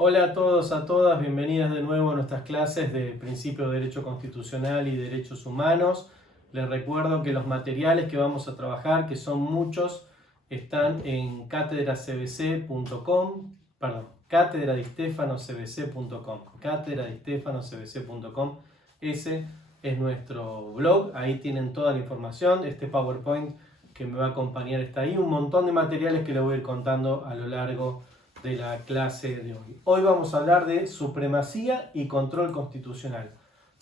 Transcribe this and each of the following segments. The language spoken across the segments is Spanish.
Hola a todos, a todas, bienvenidas de nuevo a nuestras clases de Principio de Derecho Constitucional y Derechos Humanos. Les recuerdo que los materiales que vamos a trabajar, que son muchos, están en cátedradistefano.cbc.com. Ese es nuestro blog, ahí tienen toda la información. Este PowerPoint que me va a acompañar está ahí, un montón de materiales que les voy a ir contando a lo largo de la clase de hoy. Hoy vamos a hablar de supremacía y control constitucional.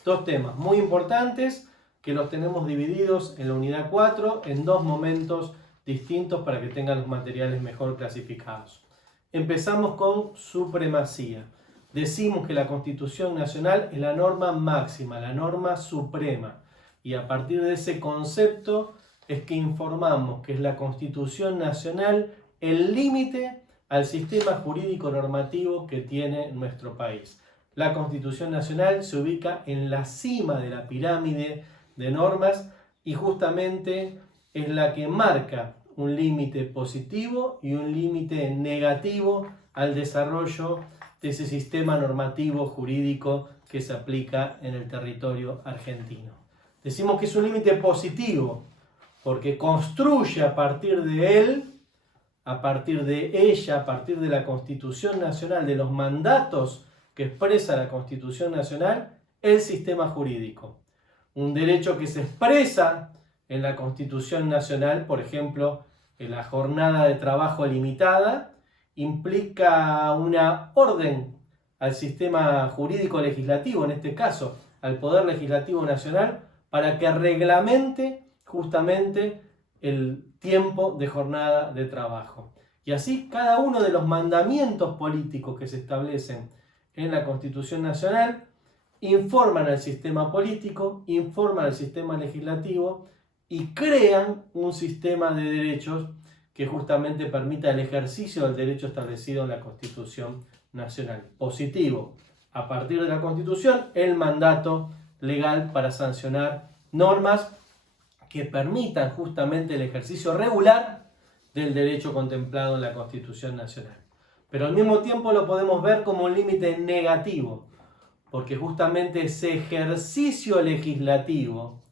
Dos temas muy importantes que los tenemos divididos en la unidad 4 en dos momentos distintos para que tengan los materiales mejor clasificados. Empezamos con supremacía. Decimos que la Constitución Nacional es la norma máxima, la norma suprema. Y a partir de ese concepto es que informamos que es la Constitución Nacional el límite al sistema jurídico normativo que tiene nuestro país. La Constitución Nacional se ubica en la cima de la pirámide de normas y justamente es la que marca un límite positivo y un límite negativo al desarrollo de ese sistema normativo jurídico que se aplica en el territorio argentino. Decimos que es un límite positivo porque construye a partir de él, a partir de ella, a partir de la Constitución Nacional, de los mandatos que expresa la Constitución Nacional, el sistema jurídico. Un derecho que se expresa en la Constitución Nacional, por ejemplo, en la jornada de trabajo limitada, implica una orden al sistema jurídico legislativo, en este caso al Poder Legislativo Nacional, para que reglamente justamente el tiempo de jornada de trabajo. Y así cada uno de los mandamientos políticos que se establecen en la Constitución Nacional informan al sistema político, informan al sistema legislativo y crean un sistema de derechos que justamente permita el ejercicio del derecho establecido en la Constitución Nacional. Positivo, a partir de la Constitución, el mandato legal para sancionar normas que permitan justamente el ejercicio regular del derecho contemplado en la Constitución Nacional. Pero al mismo tiempo lo podemos ver como un límite negativo, porque justamente ese ejercicio legislativo,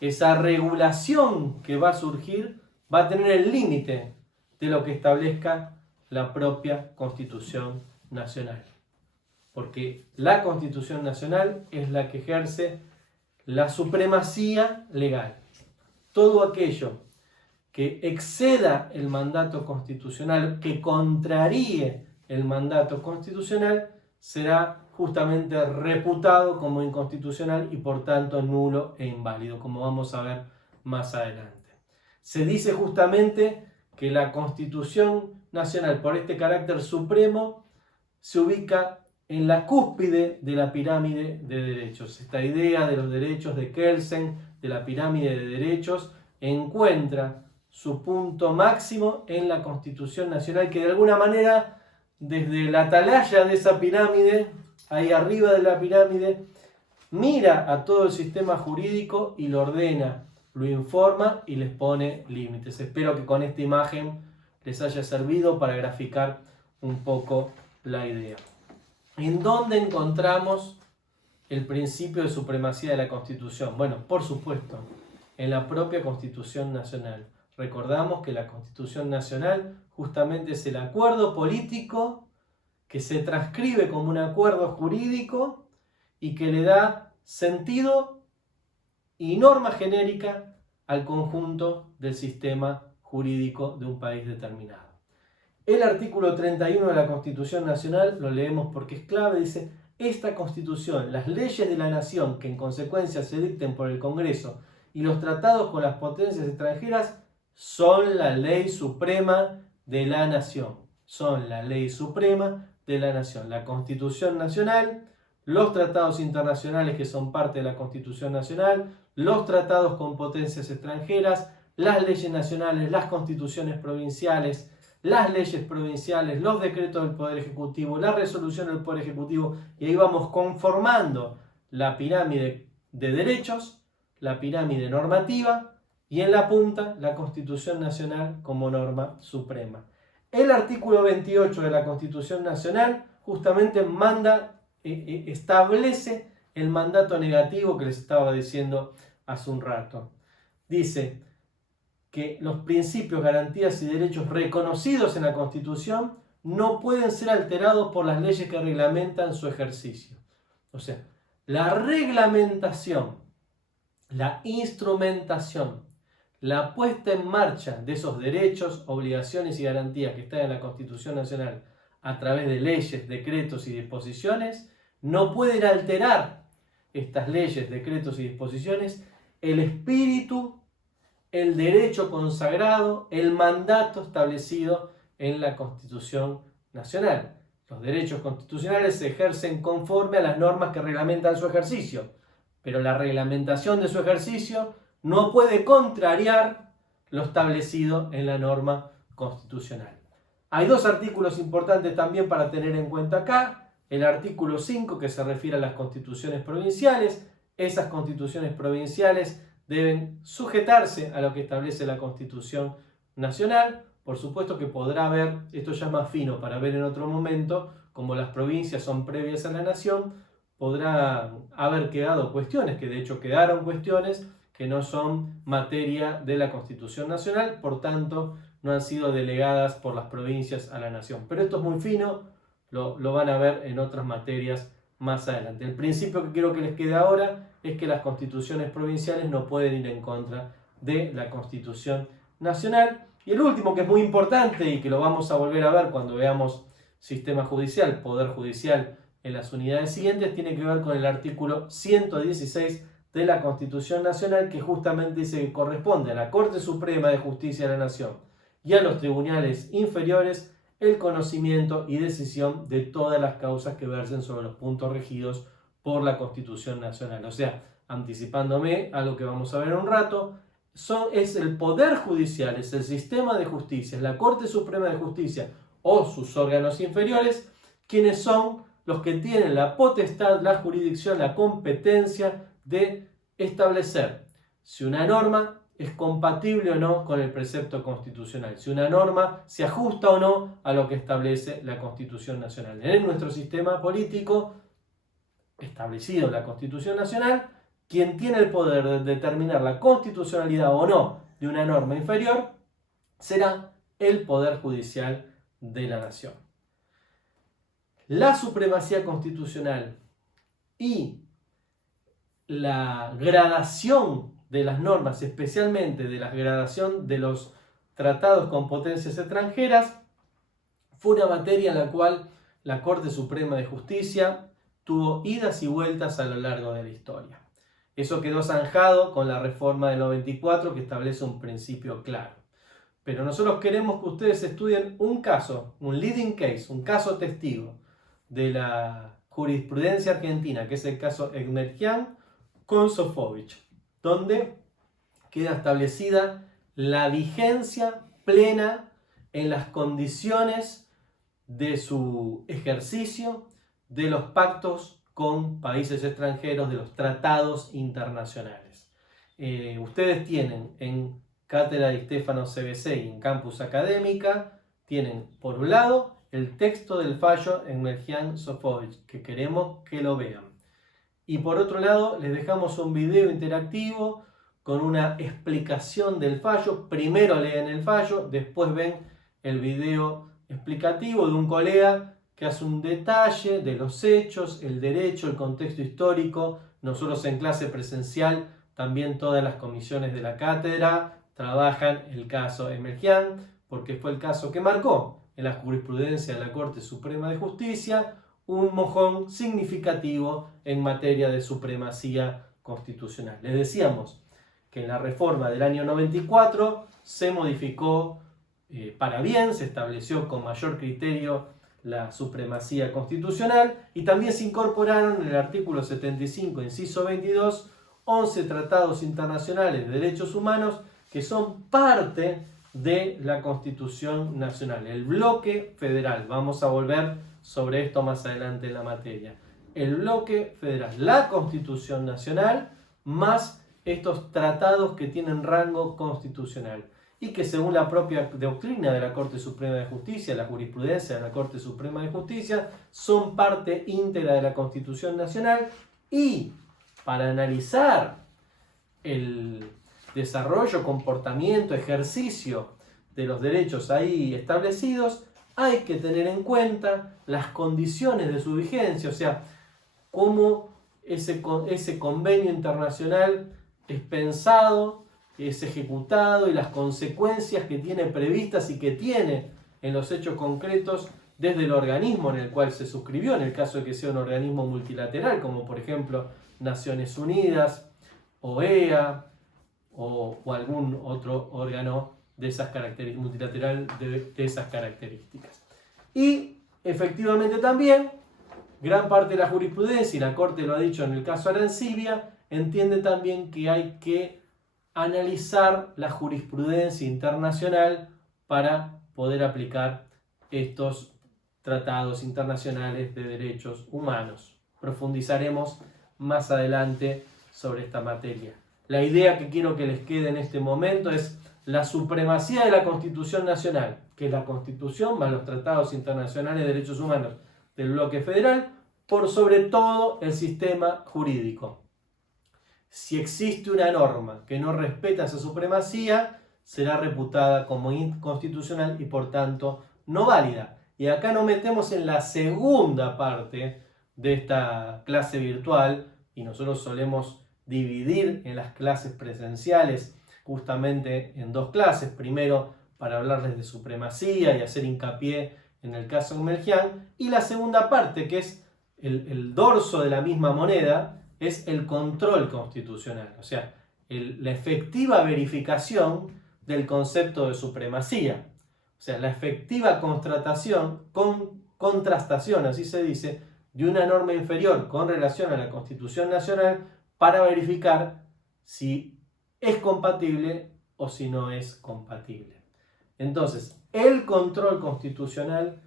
esa regulación que va a surgir, va a tener el límite de lo que establezca la propia Constitución Nacional. Porque la Constitución Nacional es la que ejerce la supremacía legal. Todo aquello que exceda el mandato constitucional, que contraríe el mandato constitucional, será justamente reputado como inconstitucional y por tanto nulo e inválido, como vamos a ver más adelante. Se dice justamente que la Constitución Nacional, por este carácter supremo, se ubica en la cúspide de la pirámide de derechos. Esta idea de los derechos de Kelsen, de la pirámide de derechos, encuentra su punto máximo en la Constitución Nacional, que de alguna manera, desde la atalaya de esa pirámide, ahí arriba de la pirámide, mira a todo el sistema jurídico y lo ordena, lo informa y les pone límites. Espero que con esta imagen les haya servido para graficar un poco la idea. ¿En dónde encontramos el principio de supremacía de la Constitución? Bueno, por supuesto, en la propia Constitución Nacional. Recordamos que la Constitución Nacional justamente es el acuerdo político que se transcribe como un acuerdo jurídico y que le da sentido y norma genérica al conjunto del sistema jurídico de un país determinado. El artículo 31 de la Constitución Nacional, lo leemos porque es clave, dice: esta Constitución, las leyes de la nación que en consecuencia se dicten por el Congreso y los tratados con las potencias extranjeras son la ley suprema de la nación. Son la ley suprema de la nación. La Constitución Nacional, los tratados internacionales que son parte de la Constitución Nacional, los tratados con potencias extranjeras, las leyes nacionales, las constituciones provinciales, las leyes provinciales, los decretos del Poder Ejecutivo, la resolución del Poder Ejecutivo, y ahí vamos conformando la pirámide de derechos, la pirámide normativa, y en la punta la Constitución Nacional como norma suprema. El artículo 28 de la Constitución Nacional justamente establece el mandato negativo que les estaba diciendo hace un rato. Dice que los principios, garantías y derechos reconocidos en la Constitución no pueden ser alterados por las leyes que reglamentan su ejercicio. O sea, la reglamentación, la instrumentación, la puesta en marcha de esos derechos, obligaciones y garantías que están en la Constitución Nacional a través de leyes, decretos y disposiciones, no pueden alterar estas leyes, decretos y disposiciones el espíritu, el derecho consagrado, el mandato establecido en la Constitución Nacional. Los derechos constitucionales se ejercen conforme a las normas que reglamentan su ejercicio, pero la reglamentación de su ejercicio no puede contrariar lo establecido en la norma constitucional. Hay dos artículos importantes también para tener en cuenta acá. El artículo 5, que se refiere a las constituciones provinciales. Esas constituciones provinciales deben sujetarse a lo que establece la Constitución Nacional. Por supuesto que podrá haber, esto ya es más fino para ver en otro momento, como las provincias son previas a la nación, podrá haber quedado cuestiones, que de hecho quedaron cuestiones que no son materia de la Constitución Nacional, por tanto no han sido delegadas por las provincias a la nación. Pero esto es muy fino, lo van a ver en otras materias más adelante. El principio que quiero que les quede ahora es que las constituciones provinciales no pueden ir en contra de la Constitución Nacional. Y el último, que es muy importante y que lo vamos a volver a ver cuando veamos sistema judicial, poder judicial en las unidades siguientes, tiene que ver con el artículo 116 de la Constitución Nacional, que justamente dice que corresponde a la Corte Suprema de Justicia de la Nación y a los tribunales inferiores el conocimiento y decisión de todas las causas que versen sobre los puntos regidos por la Constitución Nacional. O sea, anticipándome a lo que vamos a ver en un rato, es el Poder Judicial, es el sistema de justicia, es la Corte Suprema de Justicia o sus órganos inferiores, quienes son los que tienen la potestad, la jurisdicción, la competencia de establecer si una norma es compatible o no con el precepto constitucional, si una norma se ajusta o no a lo que establece la Constitución Nacional. En nuestro sistema político establecido en la Constitución Nacional, quien tiene el poder de determinar la constitucionalidad o no de una norma inferior será el Poder Judicial de la Nación. La supremacía constitucional y la gradación de las normas, especialmente de la gradación de los tratados con potencias extranjeras, fue una materia en la cual la Corte Suprema de Justicia tuvo idas y vueltas a lo largo de la historia. Eso quedó zanjado con la reforma del 94, que establece un principio claro. Pero nosotros queremos que ustedes estudien un caso, un leading case, un caso testigo de la jurisprudencia argentina, que es el caso Ekmerkian con Sofovich, donde queda establecida la vigencia plena en las condiciones de su ejercicio de los pactos con países extranjeros, de los tratados internacionales. Ustedes tienen en Cátedra Di Stefano CBC y en Campus Académica, tienen por un lado el texto del fallo Ekmerkian-Sofovich, que queremos que lo vean. Y por otro lado, les dejamos un video interactivo con una explicación del fallo. Primero leen el fallo, después ven el video explicativo de un colega que hace un detalle de los hechos, el derecho, el contexto histórico. Nosotros en clase presencial, también todas las comisiones de la cátedra trabajan el caso Ekmerkian, porque fue el caso que marcó en la jurisprudencia de la Corte Suprema de Justicia un mojón significativo en materia de supremacía constitucional. Les decíamos que en la reforma del año 94 se modificó para bien, se estableció con mayor criterio la supremacía constitucional y también se incorporaron en el artículo 75, inciso 22, 11 tratados internacionales de derechos humanos que son parte de la Constitución Nacional, el bloque federal. Vamos a volver sobre esto más adelante en la materia. El bloque federal, la Constitución Nacional, más estos tratados que tienen rango constitucional y que según la propia doctrina de la Corte Suprema de Justicia, la jurisprudencia de la Corte Suprema de Justicia, son parte íntegra de la Constitución Nacional, y para analizar el desarrollo, comportamiento, ejercicio de los derechos ahí establecidos, hay que tener en cuenta las condiciones de su vigencia, o sea, cómo ese convenio internacional es pensado, es ejecutado, y las consecuencias que tiene previstas y que tiene en los hechos concretos desde el organismo en el cual se suscribió, en el caso de que sea un organismo multilateral, como por ejemplo Naciones Unidas, OEA o algún otro órgano de esas características, multilateral de esas características. Y efectivamente también gran parte de la jurisprudencia, y la Corte lo ha dicho en el caso Arancibia, entiende también que hay que analizar la jurisprudencia internacional para poder aplicar estos tratados internacionales de derechos humanos. Profundizaremos más adelante sobre esta materia. La idea que quiero que les quede en este momento es la supremacía de la Constitución Nacional, que es la Constitución más los tratados internacionales de derechos humanos del bloque federal, por sobre todo el sistema jurídico. Si existe una norma que no respeta esa supremacía, será reputada como inconstitucional y por tanto no válida. Y acá nos metemos en la segunda parte de esta clase virtual, y nosotros solemos dividir en las clases presenciales justamente en dos clases. Primero, para hablarles de supremacía y hacer hincapié en el caso Melgian, y la segunda parte, que es el dorso de la misma moneda, es el control constitucional, o sea, la efectiva verificación del concepto de supremacía, o sea, la efectiva contrastación, así se dice, de una norma inferior con relación a la Constitución Nacional para verificar si es compatible o si no es compatible. Entonces, el control constitucional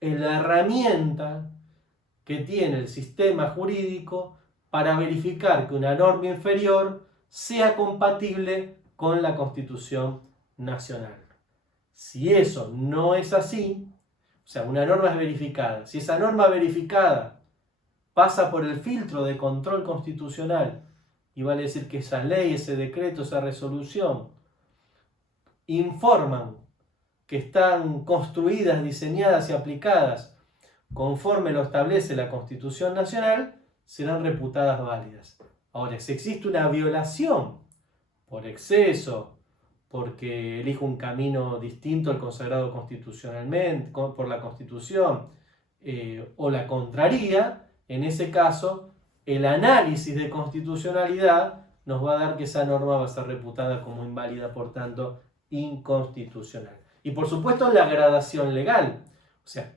es la herramienta que tiene el sistema jurídico para verificar que una norma inferior sea compatible con la Constitución Nacional. Si eso no es así, o sea, una norma es verificada, si esa norma verificada pasa por el filtro de control constitucional, y vale decir que esa ley, ese decreto, esa resolución, informan que están construidas, diseñadas y aplicadas conforme lo establece la Constitución Nacional, serán reputadas válidas. Ahora, si existe una violación por exceso, porque elijo un camino distinto al consagrado constitucionalmente por la Constitución, o la contraría, en ese caso el análisis de constitucionalidad nos va a dar que esa norma va a ser reputada como inválida, por tanto inconstitucional. Y por supuesto la gradación legal, o sea,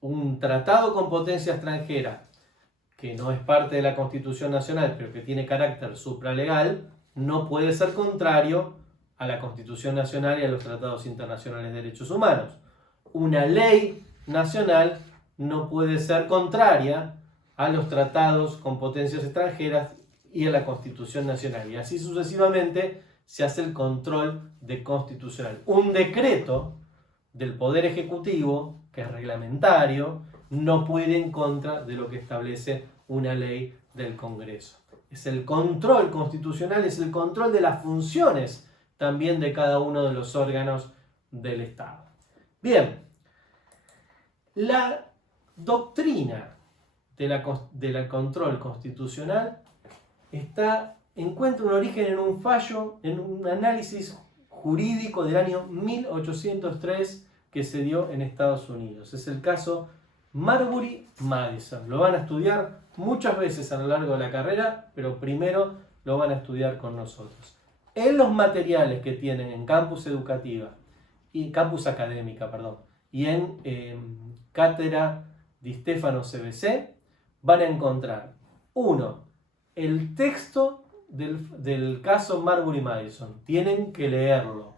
un tratado con potencia extranjera que no es parte de la Constitución Nacional, pero que tiene carácter supralegal, no puede ser contrario a la Constitución Nacional y a los tratados internacionales de derechos humanos. Una ley nacional no puede ser contraria a los tratados con potencias extranjeras y a la Constitución Nacional. Y así sucesivamente se hace el control de constitucional. Un decreto del Poder Ejecutivo, que es reglamentario, no puede ir en contra de lo que establece una ley del Congreso. Es el control constitucional, es el control de las funciones también de cada uno de los órganos del Estado. Bien, la doctrina de la control constitucional encuentra un origen en un fallo, en un análisis jurídico del año 1803 que se dio en Estados Unidos. Es el caso Marbury-Madison. Lo van a estudiar muchas veces a lo largo de la carrera, pero primero lo van a estudiar con nosotros. En los materiales que tienen en Campus Educativa y Campus Académica, y en Cátedra Di Stefano CBC, van a encontrar, 1, el texto del caso Marbury-Madison. Tienen que leerlo.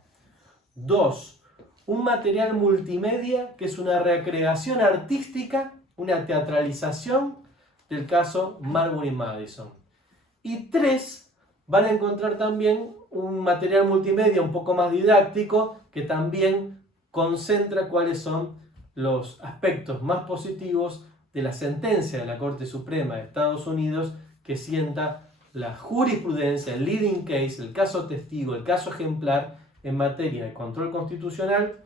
2, un material multimedia que es una recreación artística, una teatralización del caso Marbury-Madison. Y 3, van a encontrar también un material multimedia un poco más didáctico que también concentra cuáles son los aspectos más positivos de la sentencia de la Corte Suprema de Estados Unidos que sienta la jurisprudencia, el leading case, el caso testigo, el caso ejemplar en materia de control constitucional,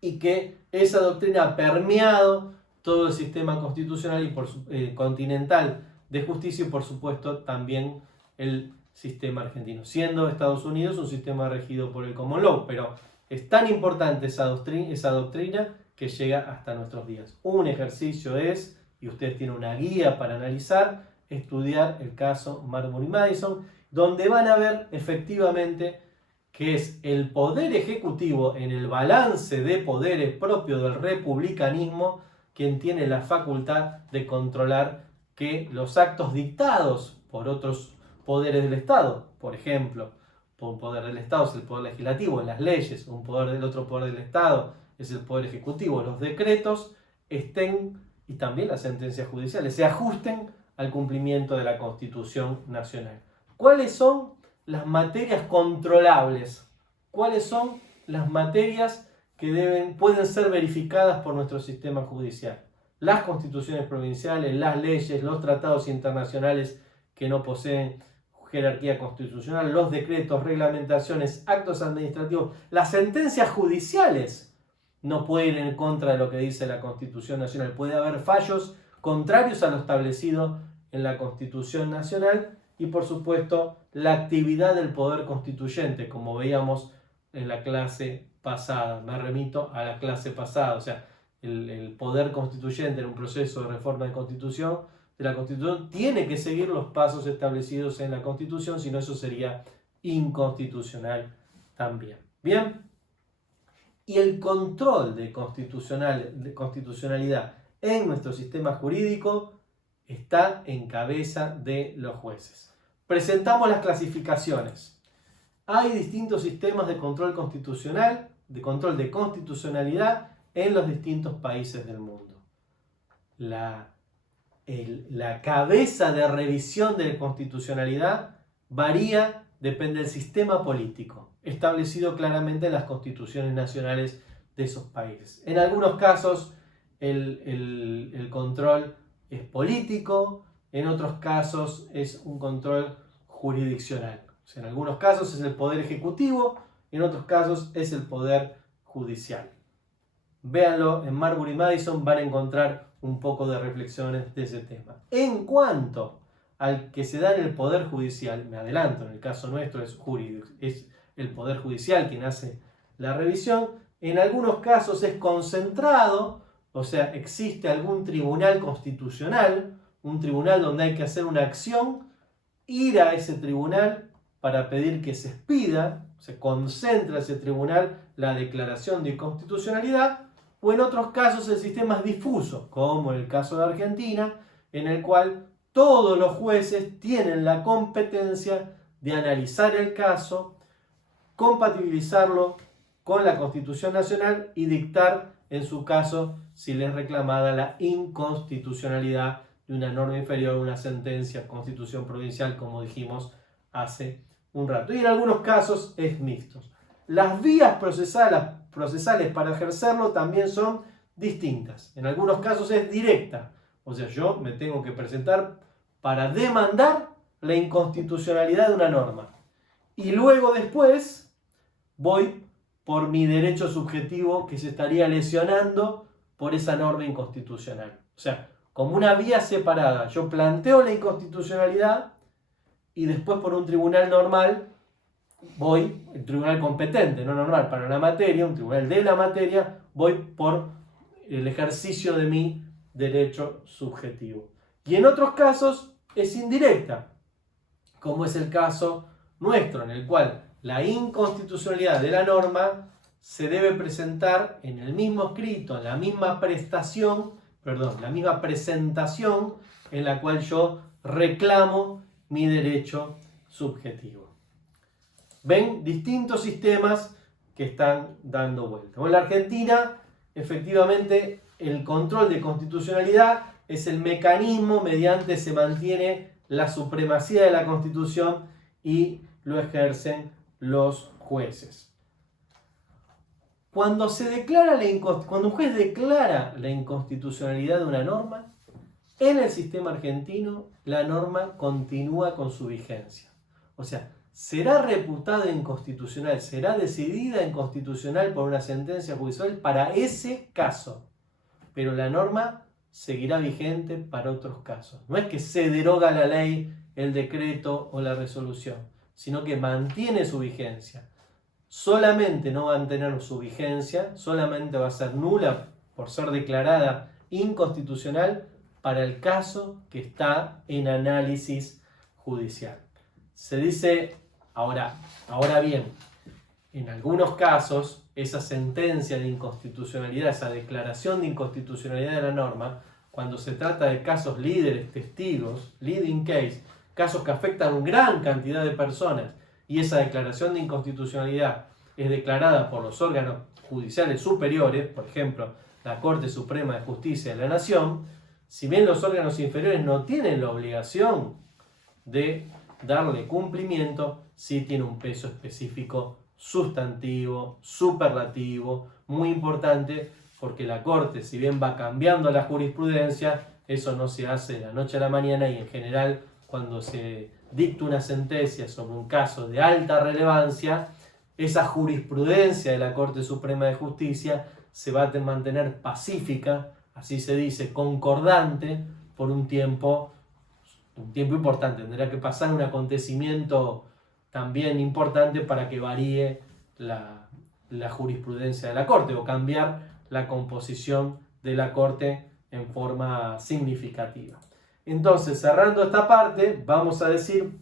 y que esa doctrina ha permeado todo el sistema constitucional y continental de justicia y por supuesto también el sistema argentino, siendo Estados Unidos un sistema regido por el common law, pero es tan importante esa doctrina que llega hasta nuestros días. Un ejercicio es, y ustedes tienen una guía para analizar, estudiar el caso Marbury Madison, donde van a ver efectivamente que es el poder ejecutivo en el balance de poderes propio del republicanismo quien tiene la facultad de controlar que los actos dictados por otros poderes del Estado, por ejemplo, por un poder del Estado es el poder legislativo, las leyes, un poder del otro poder del Estado es el poder ejecutivo, los decretos estén, y también las sentencias judiciales, se ajusten al cumplimiento de la Constitución Nacional. ¿Cuáles son las materias controlables? ¿Cuáles son las materias que pueden ser verificadas por nuestro sistema judicial? Las constituciones provinciales, las leyes, los tratados internacionales que no poseen jerarquía constitucional, los decretos, reglamentaciones, actos administrativos, las sentencias judiciales no pueden ir en contra de lo que dice la Constitución Nacional. Puede haber fallos contrarios a lo establecido en la Constitución Nacional y, por supuesto, la actividad del poder constituyente, como veíamos en la clase pasada. Me remito a la clase pasada, o sea, el poder constituyente en un proceso de reforma de la Constitución tiene que seguir los pasos establecidos en la Constitución, si no eso sería inconstitucional también. Bien, y el control de constitucionalidad en nuestro sistema jurídico está en cabeza de los jueces. Presentamos las clasificaciones. Hay distintos sistemas de control constitucional, de control de constitucionalidad en los distintos países del mundo. La cabeza de revisión de constitucionalidad varía, depende del sistema político, establecido claramente en las constituciones nacionales de esos países. En algunos casos el control es político, en otros casos es un control jurisdiccional. O sea, en algunos casos es el poder ejecutivo, en otros casos es el poder judicial. Véanlo en Marbury Madison, van a encontrar un poco de reflexiones de ese tema. En cuanto al que se da en el poder judicial, me adelanto, en el caso nuestro es el poder judicial quien hace la revisión. En algunos casos es concentrado, o sea, existe algún tribunal constitucional, un tribunal donde hay que hacer una acción, ir a ese tribunal para pedir que se expida, se concentra ese tribunal la declaración de inconstitucionalidad, o en otros casos el sistema es difuso, como en el caso de Argentina, en el cual todos los jueces tienen la competencia de analizar el caso, compatibilizarlo con la Constitución Nacional y dictar, en su caso, si le es reclamada la inconstitucionalidad de una norma inferior a una sentencia, Constitución provincial, como dijimos hace un rato. Y en algunos casos es mixto. Las vías procesales para ejercerlo también son distintas. En algunos casos es directa, o sea, yo me tengo que presentar para demandar la inconstitucionalidad de una norma. Y luego después voy por mi derecho subjetivo que se estaría lesionando por esa norma inconstitucional. O sea, como una vía separada. Yo planteo la inconstitucionalidad y después por un tribunal normal voy, el tribunal competente, no normal, para la materia, un tribunal de la materia, voy por el ejercicio de mi derecho subjetivo. Y en otros casos es indirecta, como es el caso nuestro, en el cual la inconstitucionalidad de la norma se debe presentar en el mismo escrito, en la misma la misma presentación en la cual yo reclamo mi derecho subjetivo. ¿Ven? Distintos sistemas que están dando vuelta. En la Argentina, efectivamente, el control de constitucionalidad es el mecanismo mediante se mantiene la supremacía de la Constitución y lo ejercen los jueces. Cuando un juez declara la inconstitucionalidad de una norma, en el sistema argentino la norma continúa con su vigencia. O sea, será reputada inconstitucional, será decidida inconstitucional por una sentencia judicial para ese caso, pero la norma seguirá vigente para otros casos. No es que se deroga la ley, el decreto o la resolución, sino que mantiene su vigencia. Solamente no va a mantener su vigencia, solamente va a ser nula por ser declarada inconstitucional para el caso que está en análisis judicial. Se dice, ahora bien, en algunos casos, esa sentencia de inconstitucionalidad, esa declaración de inconstitucionalidad de la norma, cuando se trata de casos líderes, testigos, leading case, casos que afectan a una gran cantidad de personas, y esa declaración de inconstitucionalidad es declarada por los órganos judiciales superiores, por ejemplo, la Corte Suprema de Justicia de la Nación, si bien los órganos inferiores no tienen la obligación de darle cumplimiento, sí tiene un peso específico sustantivo, superlativo, muy importante, porque la Corte, si bien va cambiando la jurisprudencia, eso no se hace de la noche a la mañana, y en general cuando se dicta una sentencia sobre un caso de alta relevancia, esa jurisprudencia de la Corte Suprema de Justicia se va a mantener pacífica, así se dice, concordante, por un tiempo importante. Tendrá que pasar un acontecimiento también importante para que varíe la jurisprudencia de la Corte o cambiar la composición de la Corte en forma significativa. Entonces, cerrando esta parte, vamos a decir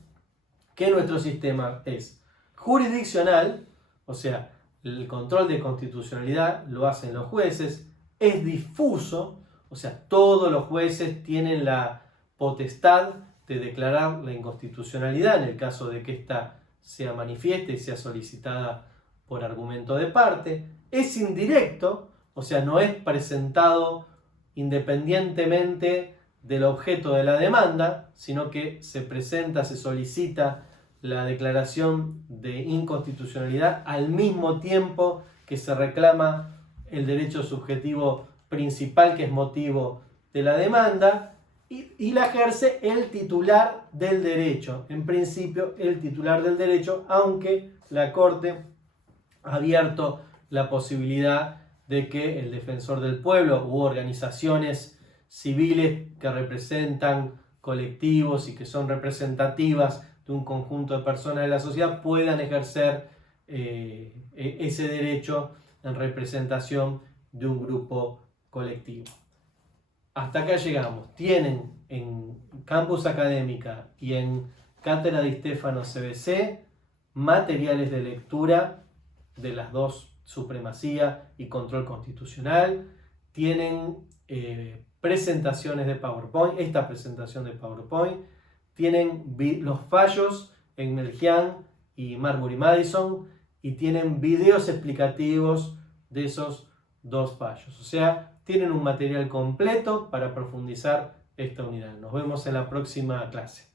que nuestro sistema es jurisdiccional, o sea, el control de constitucionalidad lo hacen los jueces, es difuso, o sea, todos los jueces tienen la potestad de declarar la inconstitucionalidad en el caso de que ésta sea manifiesta y sea solicitada por argumento de parte, es indirecto, o sea, no es presentado independientemente del objeto de la demanda, sino que se presenta, se solicita la declaración de inconstitucionalidad al mismo tiempo que se reclama el derecho subjetivo principal, que es motivo de la demanda, y la ejerce el titular del derecho. En principio, el titular del derecho, aunque la Corte ha abierto la posibilidad de que el defensor del pueblo u organizaciones civiles que representan colectivos y que son representativas de un conjunto de personas de la sociedad puedan ejercer ese derecho en representación de un grupo colectivo. Hasta acá llegamos. Tienen en Campus Académica y en Cátedra Di Stefano CBC materiales de lectura de las dos, supremacía y control constitucional. Tienen presentaciones de PowerPoint, esta presentación de PowerPoint. Tienen los fallos en Melgian y Marbury Madison, y tienen videos explicativos de esos dos fallos. O sea, tienen un material completo para profundizar esta unidad. Nos vemos en la próxima clase.